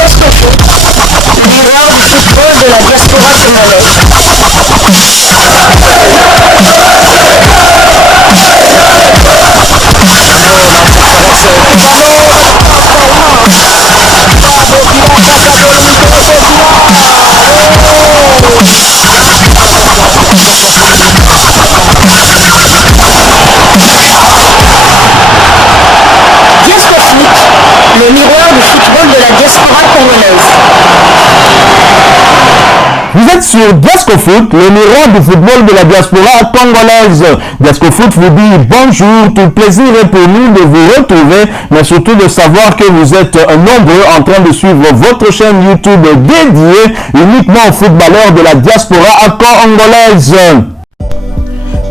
Diascofoot, miroir du football de la diaspora congolaise. Le miroir du football de la diaspora congolaise. Vous êtes sur Diascofoot, le miroir du football de la diaspora congolaise. Diascofoot vous dit bonjour, tout plaisir est pour nous de vous retrouver, mais surtout de savoir que vous êtes nombreux en train de suivre votre chaîne YouTube dédiée uniquement aux footballeurs de la diaspora congolaise.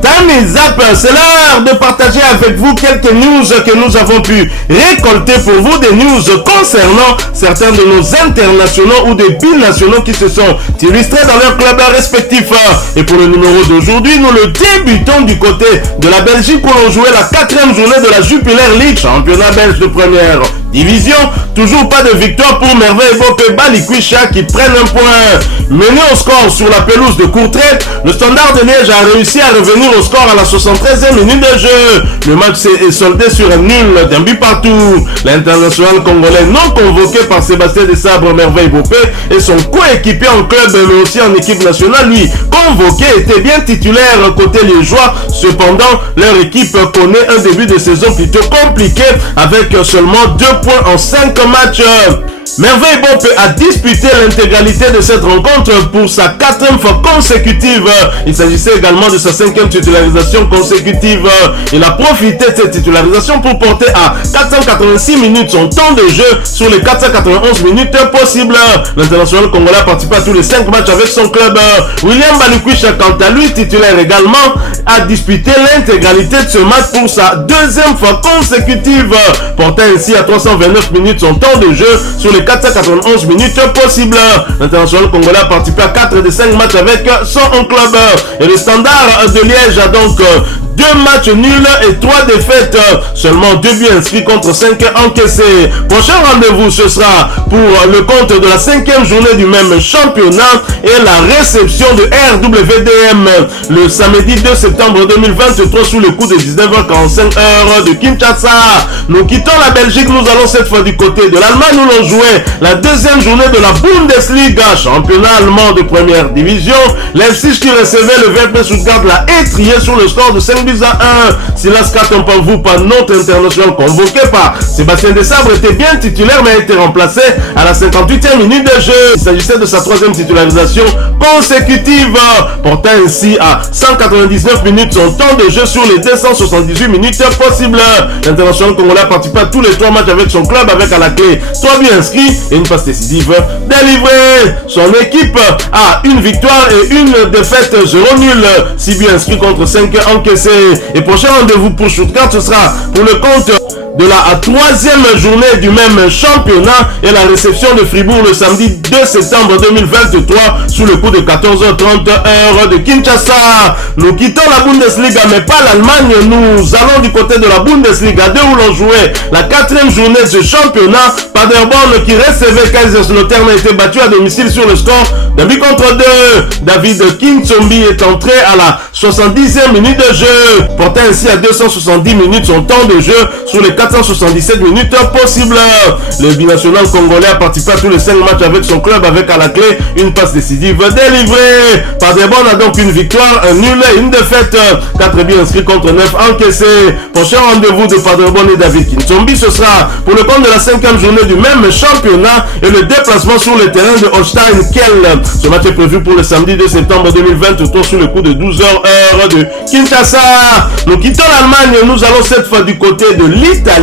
Time is up, c'est l'heure de partager avec vous quelques news que nous avons pu récolter pour vous, des news concernant certains de nos internationaux ou des binationaux qui se sont illustrés dans leurs clubs respectifs. Et pour le numéro d'aujourd'hui, nous le débutons du côté de la Belgique où l'on jouait la 4e journée de la Jupiler League, championnat belge de première division. Toujours pas de victoire pour Merveille Bope Balikwisha qui prennent un point. Mené au score sur la pelouse de Courtrai, le Standard de Liège a réussi à revenir au score à la 73e minute de jeu. Le match s'est soldé sur un nul d'un but partout. L'international congolais non convoqué par Sébastien Desabre Merveille Bope et son coéquipier en club mais aussi en équipe nationale, lui convoqué, était bien titulaire côté liégeois. Cependant, leur équipe connaît un début de saison plutôt compliqué avec seulement 2 points en 5 matchs. Merveille Bope a disputé l'intégralité de cette rencontre pour sa 4e fois consécutive. Il s'agissait également de sa 5e titularisation consécutive. Il a profité de cette titularisation pour porter à 486 minutes son temps de jeu sur les 491 minutes possibles. L'international congolais a participé à tous les 5 matchs avec son club. William Balikwisha, quant à lui, titulaire également, a disputé l'intégralité de ce match pour sa 2e fois consécutive, portant ainsi à 329 minutes son temps de jeu sur les 491 minutes possibles. L'international congolais a participé à 4 des 5 matchs avec son club. Et le Standard de Liège a donc 2 matchs nuls et 3 défaites. Seulement 2 buts inscrits contre 5 encaissés. Prochain rendez-vous, ce sera pour le compte de la 5e journée du même championnat et la réception de RWDM le samedi 2 septembre 2023 sous le coup de 19h45 heure de Kinshasa. Nous quittons la Belgique, nous allons cette fois du côté de l'Allemagne où l'on jouait la 2e journée de la Bundesliga, championnat allemand de première division. Leipzig qui recevait le VfB Stuttgart l'a étrié sur le score de 5 buts à 1. Silas Katompanvou, par notre international convoqué par Sébastien Desabre, était bien titulaire mais a été remplacé à la 58e minute de jeu. Il s'agissait de sa 3e titularisation consécutive, portant ainsi à 199 minutes son temps de jeu sur les 278 minutes possibles. L'international congolais a participé à tous les 3 matchs avec son club avec à la clé 3 buts inscrits et une passe décisive délivrée. Son équipe a une victoire et une défaite 0 nul, 6 buts inscrits contre 5 encaissés. Et prochain rendez-vous pour Stuttgart, ce sera pour le compte de la 3e journée du même championnat et la réception de Fribourg le samedi 2 septembre 2023 sous le coup de 14h30 heure de Kinshasa. Nous quittons la Bundesliga mais pas l'Allemagne, nous allons du côté de la Bundesliga 2 où l'on jouait la 4e journée de ce championnat. Paderborn qui recevait Kaiserslautern a été battu à domicile sur le score d'un but contre 2. David Kintsombi est entré à la 70e minute de jeu, portant ainsi à 270 minutes son temps de jeu sur les 477 minutes possibles. Le binational congolais a participé à tous les 5 matchs avec son club avec à la clé une passe décisive délivrée. Paderborn a donc une victoire, un nul et une défaite. 4 buts inscrits contre 9 encaissés. Prochain rendez-vous de Paderborn et David Kintsombi, ce sera pour le compte de la 5e journée du même championnat et le déplacement sur le terrain de Holstein Kiel. Ce match est prévu pour le samedi 2 septembre 2023 sur le coup de 12h heure de Kinshasa. Nous quittons l'Allemagne, nous allons cette fois du côté de l'Italie.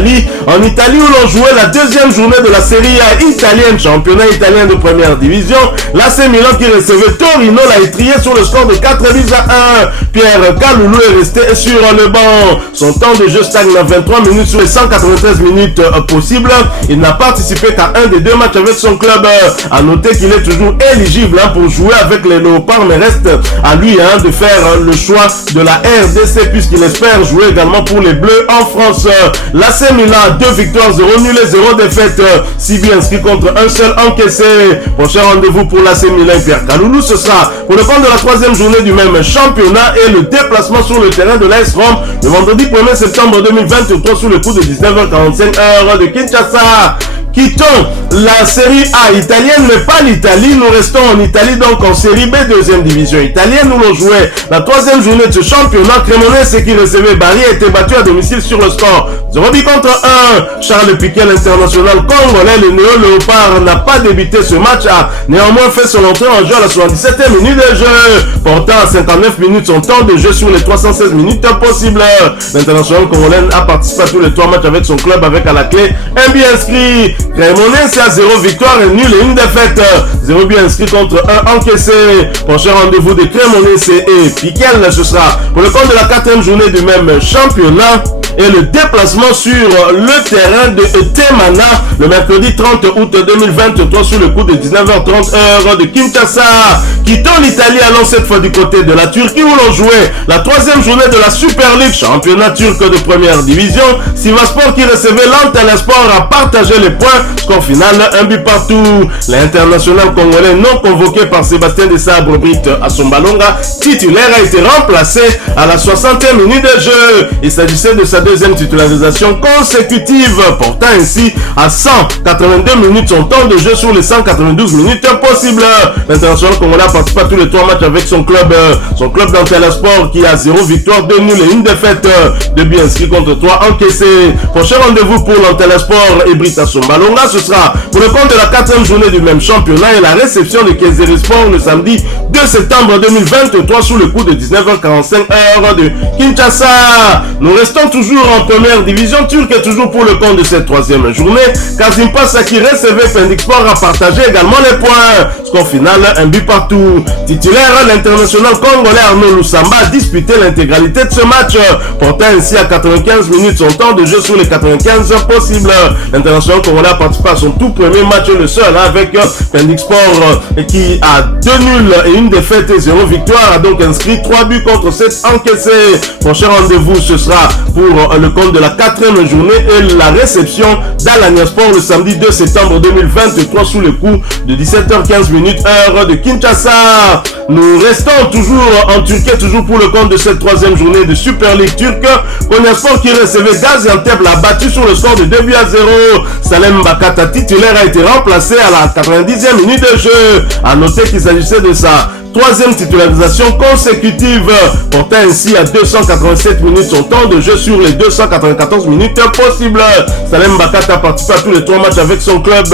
En Italie où l'on jouait la 2e journée de la Serie A italienne, championnat italien de première division. L'AC Milan qui recevait Torino l'a étrié sur le score de 4 buts à 1. Pierre Kaloulou est resté sur le banc. Son temps de jeu stagne à 23 minutes sur les 193 minutes possibles. Il n'a participé qu'à un des 2 matchs avec son club. À noter qu'il est toujours éligible pour jouer avec les Léopards, mais reste à lui de faire le choix de la RDC puisqu'il espère jouer également pour les Bleus en France. L'AC Milan, 2 victoires, 0 nul et 0 défaite. 6 buts inscrits contre un seul encaissé. Prochain rendez-vous pour l'AC Milan et Pierre Kaloulou, ce sera pour le compte de la 3e journée du même championnat et le déplacement sur le terrain de l'AS Rome le vendredi 1er septembre 2023 sous le coup de 19h45 heure de Kinshasa. Quittons la série A italienne, mais pas l'Italie. Nous restons en Italie, donc en série B, 2e division italienne, où l'on jouait la 3e journée de ce championnat. Cremonese, qui recevait Bari, a été battu à domicile sur le score 0 but contre 1. Charles Piquet, l'international congolais, le néo-léopard, n'a pas débuté ce match, a néanmoins fait son entrée en jeu à la 77e minute de jeu, portant à 59 minutes son temps de jeu sur les 316 minutes possibles. L'international congolais a participé à tous les 3 matchs avec son club, avec à la clé un but inscrit. Cremonese à 0 victoire et nul et 1 défaite. 0 but inscrit contre 1 encaissé. Prochain rendez-vous de Cremonese et Piquel, ce sera pour le compte de la 4e journée du même championnat. Et le déplacement sur le terrain de Temana le mercredi 30 août 2023 sous le coup de 19h30 heure de Kinshasa. Quittons l'Italie, allons cette fois du côté de la Turquie où l'on jouait la 3e journée de la Super League, championnat turc de première division. Sivasspor qui recevait l'Antalyaspor a partagé les points. Score final, 1 but partout. L'international congolais non convoqué par Sébastien Desabre-Brit à Sombalonga, titulaire, a été remplacé à la 60e minute de jeu. Il s'agissait de sa 2e titularisation consécutive, portant ainsi à 182 minutes son temps de jeu sur les 192 minutes possibles. L'international congolais a participé à tous les 3 matchs avec son club d'Antalyaspor qui a 0 victoire, 2 nuls et 1 défaite. 2 buts inscrits contre 3 encaissés. Prochain rendez-vous pour l'Antalyaspor et Brita Sombalonga, ce sera pour le compte de la 4e journée du même championnat et la réception de Kayserispor le samedi 2 septembre 2023 sous le coup de 19h45 heure de Kinshasa. Nous restons toujours en première division turque et toujours pour le compte de cette 3e journée. Kazimpas qui recevait Pendikspor a partagé également les points. Score final, 1 but partout. Titulaire, l'international congolais Arnaud Lusamba a disputé l'intégralité de ce match, portant ainsi à 95 minutes son temps de jeu sur les 95 possibles. L'international congolais a participé à son tout premier match, le seul avec Pendikspor qui a 2 nuls et 1 défaite et 0 victoire, a donc inscrit 3 buts contre 7 encaissés. Prochain rendez-vous, ce sera pour le compte de la 4e journée et la réception d'Alanyaspor le samedi 2 septembre 2023 sous le coup de 17h15 minutes heure de Kinshasa. Nous restons toujours en Turquie, toujours pour le compte de cette 3e journée de Super League turque. Konyaspor qui recevait Gaziantep l'a battu sur le score de 2 buts à 0. Salem Bakata, titulaire, a été remplacé à la 90e minute de jeu. A noter qu'il s'agissait de sa 3e titularisation consécutive, portant ainsi à 287 minutes son temps de jeu sur les 294 minutes possibles. Salem Bakata a participé à tous les 3 matchs avec son club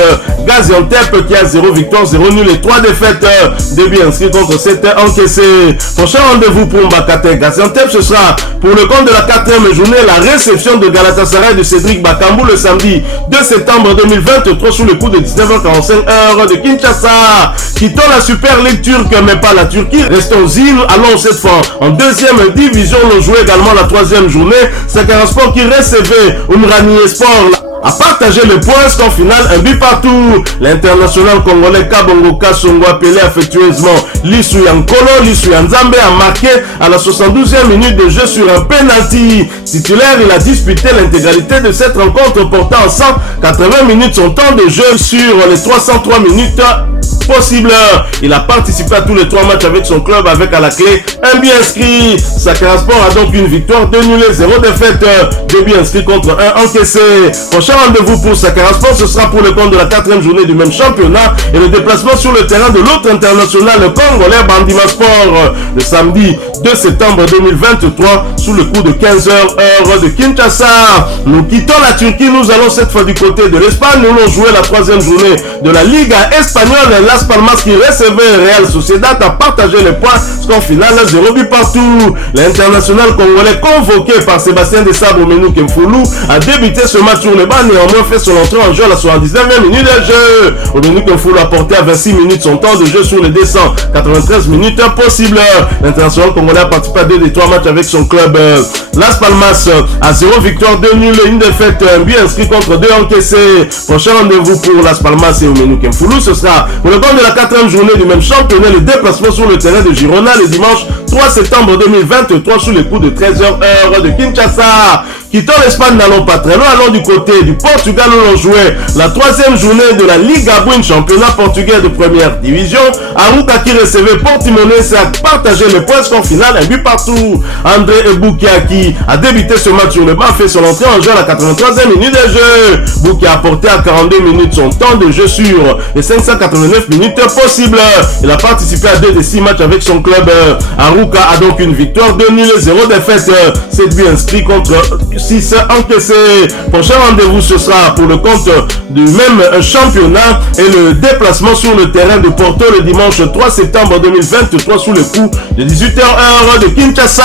Gaziantep qui a 0 victoire, 0 nul et 3 défaites. 2 buts inscrits contre 7 encaissés. Prochain rendez-vous pour Bakata Gaziantep, ce sera pour le compte de la 4e journée la réception de Galatasaray de Cédric Bakambu le samedi 2 septembre 2023 sous le coup de 19h45 heure de Kinshasa. Quittons la Super League turque mais pas la Turquie, restons-y, allons cette fois en 2e division. On jouait également la 3e journée. Sakaryaspor qui recevait Umraniespor a partagé le point, score final, 1 but partout. L'international congolais Kabongo Kasongo appelé affectueusement Lisu Yankolo, Lisu Yanzambe a marqué à la 72e minute de jeu sur un penalty. Titulaire, il a disputé l'intégralité de cette rencontre portant 180 minutes son temps de jeu sur les 303 minutes possible. Il a participé à tous les 3 matchs avec son club avec à la clé un but inscrit. Sakaryaspor a donc une victoire, 2 nuls et 0 défaite. 2 buts inscrits contre 1 encaissé. Prochain rendez-vous pour Sakaryaspor, ce sera pour le compte de la 4e journée du même championnat et le déplacement sur le terrain de l'autre international congolais Bandimaspor le samedi 2 septembre 2023 sous le coup de 15h heure de Kinshasa. Nous quittons la Turquie, nous allons cette fois du côté de l'Espagne où l'on jouait la 3e journée de la Liga espagnole. Las Palmas qui recevait Real Sociedad a partagé les points. Score final 0 but partout. L'international congolais convoqué par Sébastien Desabre Menou Kemfoulou a débuté ce match sur le banc, néanmoins fait son entrée en jeu à la 79e minute de jeu. Menou Kemfoulou a porté à 26 minutes son temps de jeu sur les 293 minutes possibles. L'international congolais a participé à 2 des 3 matchs avec son club. Las Palmas à 0 victoire, 2 nuls et une défaite, un but inscrit contre 2 encaissés. Prochain rendez-vous pour Las Palmas et Menou Kemfoulou, ce sera pour le compte de la 4e journée du même championnat, le déplacement sur le terrain de Girona le dimanche 3 septembre 2023 sous les coups de 13h heure de Kinshasa. Quittons l'Espagne, n'allons pas très loin, allons du côté du Portugal où l'on jouait la 3e journée de la Liga Buin, championnat portugais de première division. Arouca qui recevait Portimonense a partagé le point, score final, un but partout. André Boukia qui a débuté ce match sur le banc, fait son entrée en jeu à la 83e minute de jeu. Boukia a porté à 42 minutes son temps de jeu sur les 589 minutes possibles. Il a participé à 2 des 6 matchs avec son club. Arouca a donc une victoire, 2 nuls et 0 défaite. 7 buts inscrits contre 6 encaissés. Prochain rendez-vous ce sera pour le compte du même championnat et le déplacement sur le terrain de Porto le dimanche 3 septembre 2023 sous le coup de 18h heure de Kinshasa.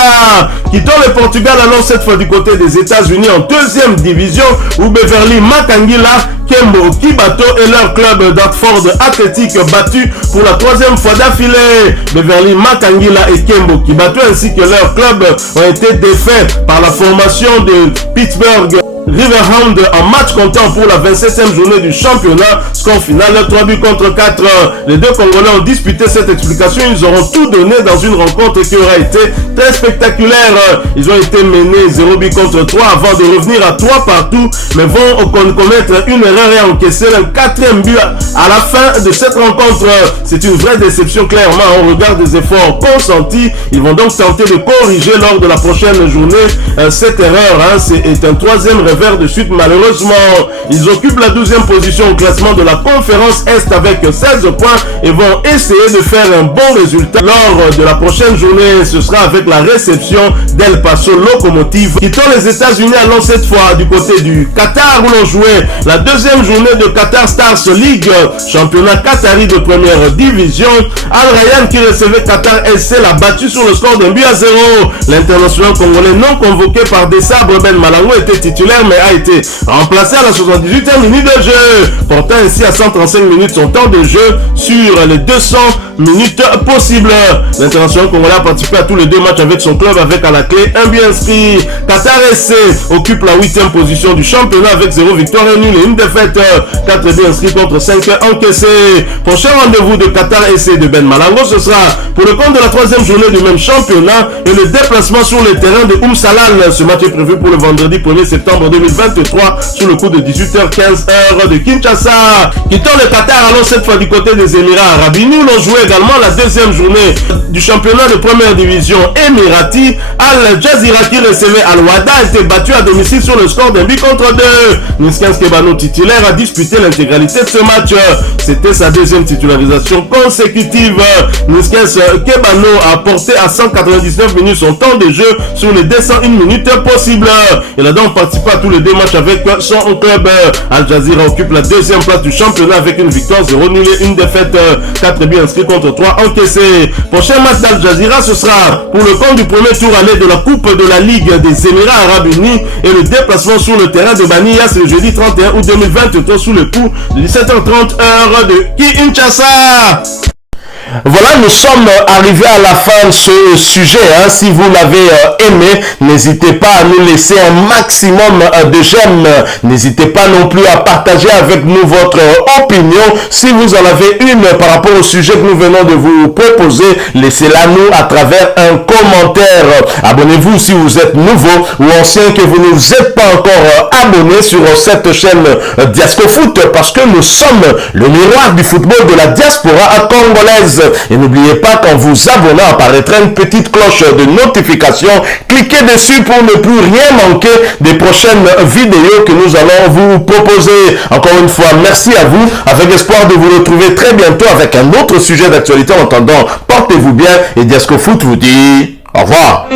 Quittons le Portugal, allons cette fois du côté des États-Unis en 2e division où Beverly Macangila, Kembo Kibato et leur club d'Hartford Athletic battu pour la 3e fois d'affilée. Beverly Macangila et Kembo Kibato ainsi que leur club ont été défaits par la formation de Pittsburgh Riverhound en match comptant pour la 27e journée du championnat. Score final 3 buts contre 4. Les deux Congolais ont disputé cette explication. Ils auront tout donné dans une rencontre qui aura été très spectaculaire. Ils ont été menés 0 but contre 3 avant de revenir à 3 partout, mais vont commettre une erreur et encaisser un 4e but à la fin de cette rencontre. C'est une vraie déception clairement au regard des efforts consentis. Ils vont donc tenter de corriger lors de la prochaine journée cette erreur. C'est un 3e revers de suite malheureusement. Ils occupent la 12e position au classement de la conférence Est avec 16 points et vont essayer de faire un bon résultat lors de la prochaine journée. Ce sera avec la réception d'El Paso Locomotive. Quittons les États-Unis, allons cette fois du côté du Qatar où l'on jouait la 2e journée de Qatar Stars League, championnat qatari de première division. Al Rayyan qui recevait Qatar SC l'a battu sur le score d'un but à 0. L'international congolais non convoqué par Desabre Ben Malango était titulaire mais a été remplacé à la 78e minute de jeu, portant ainsi à 135 minutes son temps de jeu sur les 200 minutes possibles. L'international congolais a participé à tous les 2 matchs avec son club avec à la clé un but inscrit. Qatar SC occupe la 8e position du championnat avec 0 victoire, 1 nul et une défaite. 4 buts inscrits contre 5 encaissés. Prochain rendez-vous de Qatar SC de Ben Malango, ce sera pour le compte de la 3e journée du même championnat et le déplacement sur les terrains de Salal. Ce match est prévu pour le vendredi 1er septembre 2023 sous le coup de 18h15 heure de Kinshasa. Quittons le Qatar, allons cette fois du côté des Émirats Arabes Unis où l'on jouait également la 2e journée du championnat de première division émirati. Al Jazeera qui recevait Al Wahda a été battu à domicile sur le score d'un but contre 2. Niskens Kebano titulaire a disputé l'intégralité de ce match. C'était sa 2e titularisation consécutive. Niskens Kebano a porté à 199 minutes son temps de jeu sur les 201 minutes possibles. Il a donc participé à tous les 2 matchs avec son club. Al Jazeera occupe la 2e place du championnat avec une victoire, 0 nul et une défaite, 4 buts inscrits contre 3 encaissés. Prochain match d'Al Jazeera, ce sera pour le compte du premier tour aller de la Coupe de la Ligue des Émirats Arabes Unis et le déplacement sur le terrain de Baniyas le jeudi 31 août 2023 sous le coup de 17h30 heure de Kinshasa. Voilà, nous sommes arrivés à la fin de ce sujet. Si vous l'avez aimé, n'hésitez pas à nous laisser un maximum de j'aime. N'hésitez pas non plus à partager avec nous votre opinion. Si vous en avez une par rapport au sujet que nous venons de vous proposer, laissez-la nous à travers un commentaire. Abonnez-vous si vous êtes nouveau ou ancien que vous ne vous êtes pas encore abonné sur cette chaîne Diascofoot parce que nous sommes le miroir du football de la diaspora congolaise. Et n'oubliez pas qu'en vous abonnant apparaîtra une petite cloche de notification. Cliquez dessus pour ne plus rien manquer des prochaines vidéos que nous allons vous proposer. Encore une fois, merci à vous, avec espoir de vous retrouver très bientôt avec un autre sujet d'actualité. En attendant, portez-vous bien et Diascofoot vous dit au revoir.